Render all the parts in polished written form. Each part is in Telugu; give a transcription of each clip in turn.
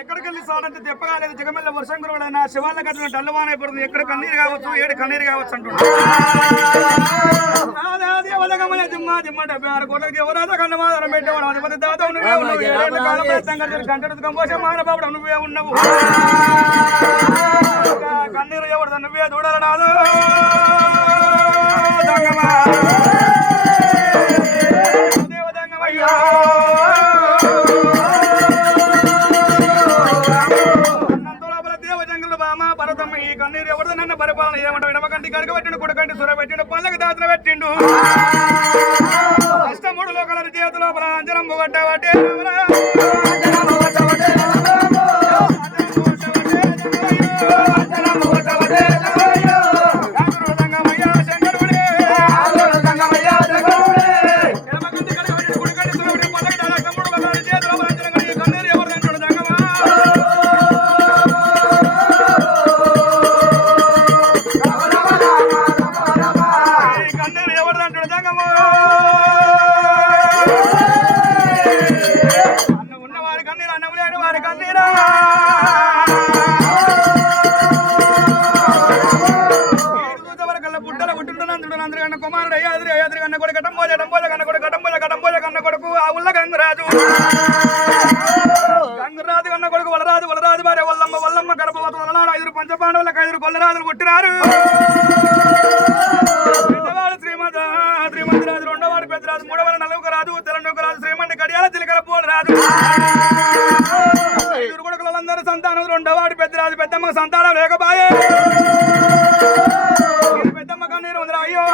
ఎక్కడికి వెళ్ళి సాడంటే తెప్పగాలేదు జగమెల్ల వర్షం కురవడైనా శివాళ్ళ కట్టిన డల్లువానే పడుతుంది ఎక్కడ కన్నీరు కావచ్చు ఏడు కన్నీరు కావచ్చు అంటున్నాడు జిమ్మా జిమ్మ 76 కోట్లకి ఎవరాదో కన్నమాదరం పెట్టేవాడు అధిపతి దాత నువ్వే ఉన్నావు ఏడేళ్ల కాలం ప్రయత్నంగా గంటడు కంపోసే మానబాబుడు నువ్వే ఉన్నావు కన్నీరు ఎవరు నువ్వే చూడాలనాదో దేవదంగమయ్యా ఈ కన్నీరు ఎవరిదో నన్ను పరిపాలన ఏమంటావు ఎడమకంటి కడుగు పెట్టిండు కుడకంటి సుర పెట్టిండు పళ్ళకి దాచిన పెట్టిండు అష్టమూడు లోకల చేతి లోపల అంజనం కొట్టబట్టే గంగరాజు కన్న కొడుకు వలరాజు వలరాజు భార్య వల్లమ్మ వల్లమ్మ గర్భవతి వలనాడు 5 పంచపాండవులకు 5 కొల్లరాజులు పుట్టినారు పెద్దవాడు శ్రీమంతిరాజు రెండోవాడు పెద్దరాజు మూడవ నలుగురు రాజు తెలంగాణ రాజు శ్రీమంతి గడియాల చిలకల పోడు రాజు 5 కొడుకులందరూ సంతానం రెండోవాడు పెద్దరాజు పెద్దమ్మ సంతానం లేకపాయే పెద్దమ్మ కన్నీరు ఉందిరా అయ్యో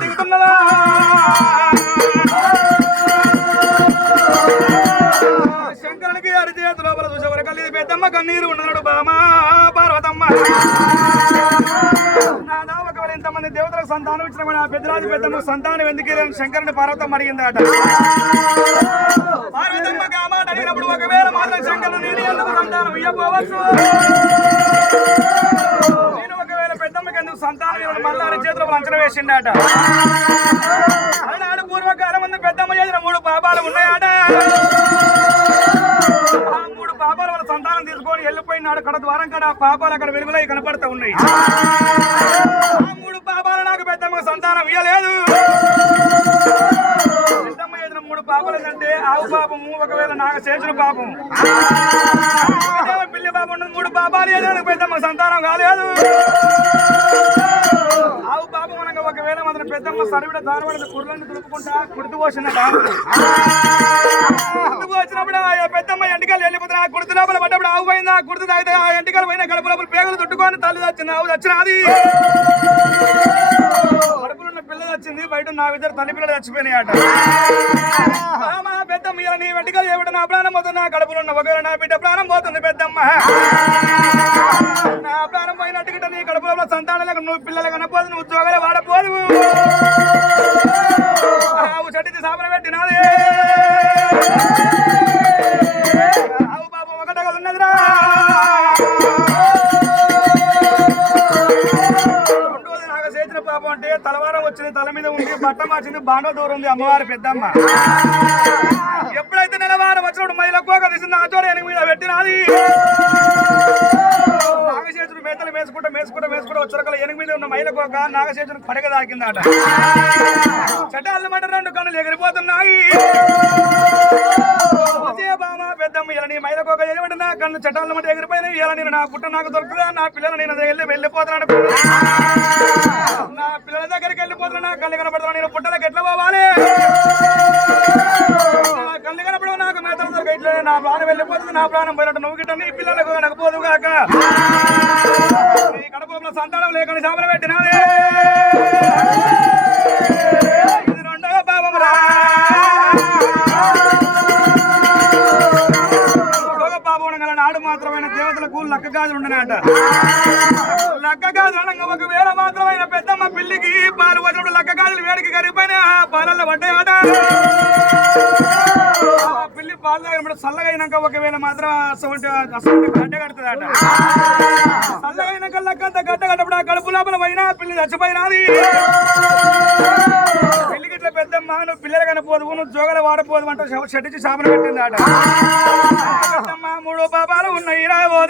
దిగుతున్నదా శంకరునికి అరిచేతి లోపల చూసేవారు కలిసి పెద్దమ్మ కన్నీరు ఉన్నాడు బామా పార్వతమ్మ నాదా ఒకవేళ ఇంతమంది దేవతలకు సంతానం ఇచ్చిన కూడా పెద్దరాజు పెద్దమ్మ సంతానం ఎందుకు శంకరుని పార్వతమ్మ అడిగిందట పార్వతమ్మ కామాట అడిగినప్పుడు ఒకవేళ మాత్రం శంకరుని నేను ఎందుకు సంతానం ఇవ్వకపోవచ్చు పెద్దమ్మకి ఎందుకు సంతానం మళ్ళీ చేతిలో అంచనా వేసిండట అలనాడు పూర్వకాలం ముందు పెద్దమ్మ చేసిన 3 పాపాలు ఉన్నాయట ఆ 3 పాపాలు వాళ్ళ సంతానం తీసుకొని వెళ్ళిపోయినాడు కడ ద్వారం కడ పాపాలు అక్కడ వెలుగులో కనపడుతూ ఉన్నాయి ఆ 3 పాపాలు నాకు పెద్దమ్మ సంతానం ఇవ్వలేదు పెద్దమ్మ చేసిన 3 పాపాలు ఏంటంటే ఆవు పాపము ఒకవేళ నాకు చేసిన పాపం పిల్లి పాపం ఉన్నది 3 పాపాలు ఏదైనా పెద్దమ్మ సంతానం కాలేదు ఆవు పాపం అనగా ఒకవేళ మాత్రం పెద్దమ్మ సరివిడ దారవాడ కుర్రని దులుపుకుంటా కుడుతు పోసిందట కుడుతు పోసినప్పుడు ఆ పెద్దమ్మ ఎంటికలు వెళ్ళిపోతున్నా కుడుతు లోపల పడ్డప్పుడు ఆవు పోయిందా కుడుతు తాగితే ఆ ఎంటికలు పోయినా కడుపు లోపల పేగలు తుట్టుకొని తల్లి వచ్చింది ఆవు వచ్చినది కడుపులున్న పిల్ల వచ్చింది బయట నా ఇద్దరు తల్లి పిల్లలు చచ్చిపోయినాయట పెద్దమ్మ ఇలా నీ వెంటికలు ఏమిటో నా ప్రాణం పోతుంది నా కడుపులున్న ఒకవేళ నా బిడ్డ ప్రాణం పోతుంది పెద్దమ్మ నా ప్రాణం పోయినట్టుగా నీ కడుపులో సంతానాలకు నువ్వు పిల్లలు కనపోదు నువ్వు ఉద్యోగాలు వాడపోదు ఆవు చట్టించి సాపన పెట్టినాదే ఆవు పాపం ఒకటే కదా ఉన్నదిరా రెండోది నాకు చేసిన పాపం అంటే తలవారం వచ్చింది తల మీద ఉంది బట్ట మార్చింది బాండవ దూరం ఉంది అమ్మవారి పెద్దమ్మ ఎప్పుడైతే నెలవారం వచ్చినప్పుడు మహిళ కోక తీసింది ఆ చోట 8 మీద పెట్టినది నాగశేషుడు మేతలు మేసుకుంటూ వచ్చరకల 8 మీద ఉన్న మహిళ కోక నాగశేషుడు పడగ దాకిందట చట్టాలు మాట 2 కన్నులు ఎగిరిపోతున్నాయి పెద్దమ్మ ఇలా నీ మహిళ కోక ఏమంటే నా కన్ను చట్టాల మాట ఎగిరిపోయినాయి ఇలా నేను నా పుట్ట నాకు దొరుకుతుందా నా పిల్లలు నేను వెళ్ళిపోతున్నాడు నా పిల్లల దగ్గరికి వెళ్ళిపోతున్నా నా కళ్ళు కనపడుతున్నా నేను పుట్టలకు ఎట్లా పోవాలి కళ్ళు కనపడవు నాకు మేతలు దొరకట్లేదు నా ప్రాణం వెళ్ళిపోతుంది నా ప్రాణం పోయినట్టు నువ్వు గిట్ట నీ పిల్లలకు కనకపోదు కాక నీ కడుపులో సంతానం లేకుండా శాపన పెట్టినాదే ఇది 2వ పాపం రా నాడు మాత్రమైన దేవతలకు లక్క గాజులు ఉండనట లక్క గాజులు అనగా ఒకవేళ మాత్రమైన పెద్దమ్మ పిల్లికి పాలు వచ్చినప్పుడు లక్క గాజులు వేడికి కరిగిపోయినా పాలల్లో పడ్డాయట పిల్లి పాలు తాగినప్పుడు చల్లగా అయినాక ఒకవేళ మాత్రం గడ్డ కడుతుందట చల్లగా అయినాక లక్కంతా గడ్డ కట్టప్పుడు ఆ కడుపు లోపల పోయినా పిల్లి చచ్చిపోయినది పిల్లికి అయితే పెద్దమ్మ నువ్వు పిల్లలు కనిపోదు నువ్వు జోగలు వాడపోదు అంటూ షెడ్డిచి శాపన పెట్టిందాట పెద్దమ్మ